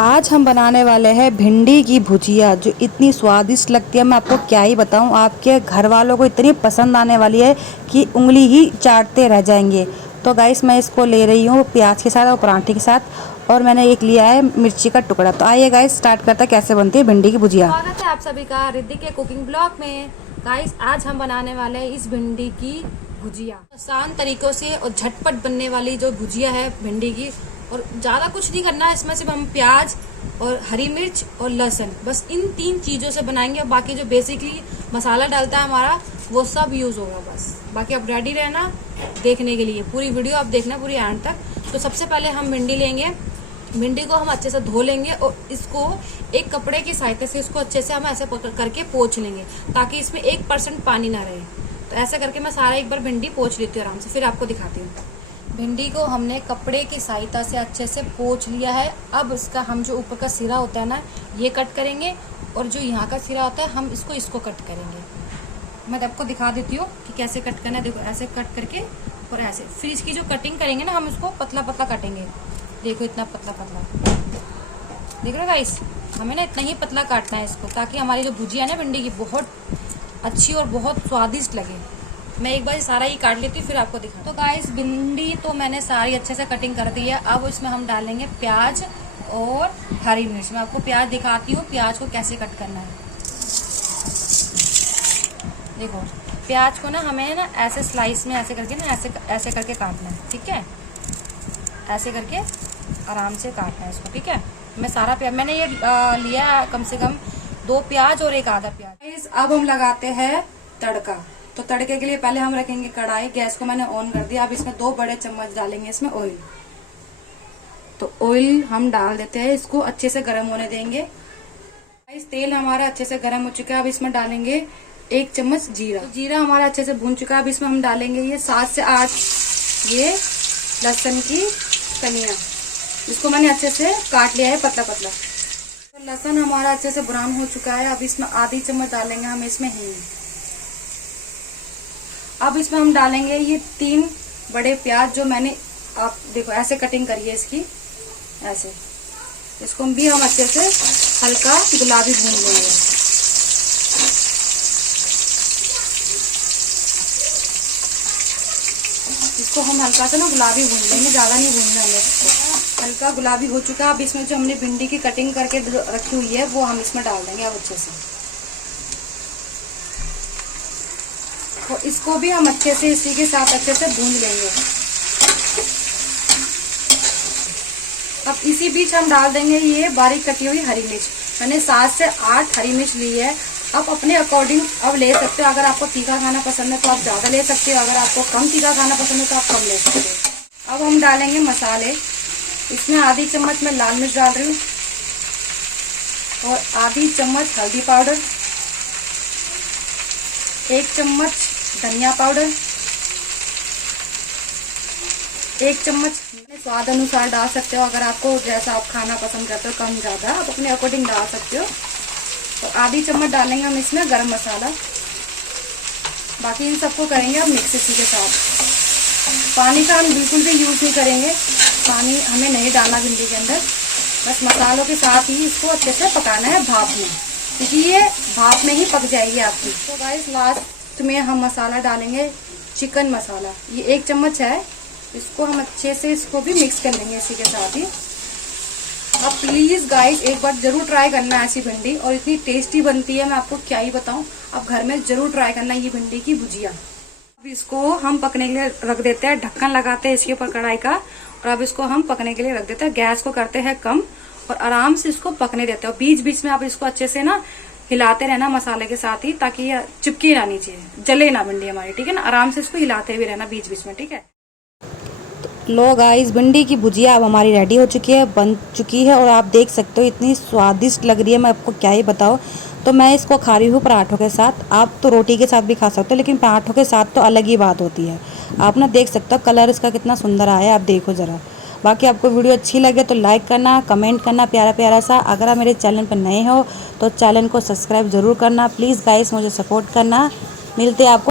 आज हम बनाने वाले हैं भिंडी की भुजिया जो इतनी स्वादिष्ट लगती है। मैं आपको क्या ही बताऊं, आपके घर वालों को इतनी पसंद आने वाली है कि उंगली ही चाटते रह जाएंगे। तो गाइस मैं इसको ले रही हूँ प्याज के साथ और पराठे के साथ, और मैंने एक लिया है मिर्ची का टुकड़ा। तो आइए गाइस स्टार्ट करते हैं कैसे बनती है भिंडी की भुजिया। स्वागत है आप सभी का रिद्धि के कुकिंग ब्लॉग में। गाइस आज हम बनाने वाले हैं इस भिंडी की भुजिया, आसान तरीकों से और झटपट बनने वाली जो भुजिया है भिंडी की। और ज़्यादा कुछ नहीं करना है इसमें, सिर्फ हम प्याज और हरी मिर्च और लहसुन, बस इन 3 चीज़ों से बनाएंगे। और बाकी जो बेसिकली मसाला डालता है हमारा वो सब यूज़ होगा बस। बाकी आप रेडी रहना देखने के लिए, पूरी वीडियो आप देखना पूरी एंड तक। तो सबसे पहले हम भिंडी लेंगे, भिंडी को हम अच्छे से धो लेंगे और इसको एक कपड़े की सहायता से इसको अच्छे से हम ऐसे करके पोंछ लेंगे ताकि इसमें 1% पानी ना रहे। तो ऐसे करके मैं सारा एक बार भिंडी पोंछ लेती हूँ आराम से, फिर आपको दिखाती हूँ। भिंडी को हमने कपड़े की सहायता से अच्छे से पोंछ लिया है। अब इसका हम जो ऊपर का सिरा होता है ना, ये कट करेंगे, और जो यहाँ का सिरा होता है हम इसको कट करेंगे। मैं आपको दिखा देती हूँ कि कैसे कट करना है। देखो ऐसे कट करके, और ऐसे फिर इसकी जो कटिंग करेंगे ना, हम इसको पतला पतला काटेंगे। देखो इतना पतला पतला, देख रहे हो गाइस, हमें ना इतना ही पतला काटना है इसको, ताकि हमारी जो भुजिया है ना भिंडी की बहुत अच्छी और बहुत स्वादिष्ट लगे। मैं एक बार सारा ही काट लेती हूँ फिर आपको दिखा। तो गाइस भिंडी तो मैंने सारी अच्छे से कटिंग कर दी है। अब इसमें हम डालेंगे प्याज और हरी मिर्च। मैं आपको प्याज दिखाती हूँ, प्याज को कैसे कट करना है। देखो प्याज को ना हमें ना ऐसे स्लाइस में ऐसे करके ना ऐसे करके काटना है, ठीक है। ऐसे करके आराम से काटना है इसको, ठीक है। मैं सारा प्याज मैंने ये लिया कम से कम 2 प्याज और 1 आधा प्याज। अब हम लगाते हैं तड़का। तो तड़के के लिए पहले हम रखेंगे कढ़ाई, गैस को मैंने ऑन कर दिया। अब इसमें 2 बड़े चम्मच डालेंगे इसमें ऑयल। तो ऑयल हम डाल देते हैं, इसको अच्छे से गर्म होने देंगे। इस तेल हमारा अच्छे से गर्म हो चुका है। अब इसमें डालेंगे 1 चम्मच जीरा। तो जीरा हमारा अच्छे से भून चुका है। अब इसमें हम डालेंगे ये 7 से 8 ये लहसुन की कलियां, इसको मैंने अच्छे से काट लिया है पतला पतला। तो लहसुन हमारा अच्छे से ब्राउन हो चुका है। अब इसमें आधी चम्मच डालेंगे हम इसमें हींग। अब इसमें हम डालेंगे ये 3 बड़े प्याज जो मैंने, आप देखो ऐसे कटिंग करी है इसकी, ऐसे। इसको भी हम अच्छे से हल्का गुलाबी भून लेंगे। इसको हम हल्का सा ना गुलाबी भून लेंगे, ज्यादा नहीं भूनना हमें इसको। हल्का गुलाबी हो चुका है। अब इसमें जो हमने भिंडी की कटिंग करके रखी हुई है वो हम इसमें डाल देंगे अब अच्छे से। तो इसको भी हम अच्छे से इसी के साथ अच्छे से भून लेंगे। अब इसी बीच हम डाल देंगे ये बारीक कटी हुई हरी मिर्च। मैंने 7 से 8 हरी मिर्च ली है। आप अपने अकॉर्डिंग अब ले सकते हो। अगर आपको तीखा खाना पसंद है तो आप ज्यादा ले सकते हो, अगर आपको कम तीखा खाना पसंद है तो आप कम ले सकते हो। अब हम डालेंगे मसाले। इसमें आधी चम्मच मैं लाल मिर्च डाल रही हूँ, और आधी चम्मच हल्दी पाउडर, 1 चम्मच धनिया पाउडर, 1 चम्मच स्वाद अनुसार डाल सकते हो। अगर आपको जैसा आप खाना पसंद करते हो, कम ज्यादा आप अपने अकॉर्डिंग डाल सकते हो। तो आधी चम्मच डालेंगे हम इसमें गरम मसाला। बाकी इन सबको करेंगे अब मिक्स इसी के साथ। पानी का हम बिल्कुल भी यूज नहीं करेंगे, पानी हमें नहीं डालना भिंडी के अंदर। बस मसालों के साथ ही इसको अच्छे से पकाना है भाप में, क्योंकि ये भाप में ही पक जाएगी आपकी। तो गाइस लास्ट में हम मसाला डालेंगे चिकन मसाला, ये 1 चम्मच है। इसको हम अच्छे से इसको भी मिक्स कर लेंगे इसी के साथ ही। अब प्लीज गाइस एक बार जरूर ट्राई करना ऐसी भिंडी, और इतनी टेस्टी बनती है मैं आपको क्या ही बताऊं। अब घर में जरूर ट्राई करना ये भिंडी की भुजिया। अब इसको हम पकने के लिए रख देते हैं, ढक्कन लगाते हैं इसके ऊपर कढ़ाई का, और अब इसको हम पकने के लिए रख देते हैं। गैस को करते हैं कम और आराम से इसको पकने देते हैं। बीच बीच में आप इसको अच्छे से ना हिलाते रहना मसाले के साथ ही, ताकि ये चिपके ना नीचे, जले ना भिंडी हमारी, ठीक है ना। आराम से इसको हिलाते हुए रहना बीच बीच में, ठीक है। लो गाइस भिंडी की भुजिया अब हमारी रेडी हो चुकी है, बन चुकी है, और आप देख सकते हो इतनी स्वादिष्ट लग रही है, मैं आपको क्या ही बताऊँ। तो मैं इसको खा रही हूँ पराठों के साथ। आप तो रोटी के साथ भी खा सकते हो, लेकिन पराठों के साथ तो अलग ही बात होती है। आप ना देख सकते हो कलर इसका कितना सुंदर आया है, आप देखो ज़रा। बाकी आपको वीडियो अच्छी लगे तो लाइक करना, कमेंट करना प्यारा प्यारा सा। अगर आप मेरे चैनल पर नए हो तो चैनल को सब्सक्राइब ज़रूर करना प्लीज़ गाइस, मुझे सपोर्ट करना। मिलते हैं आपको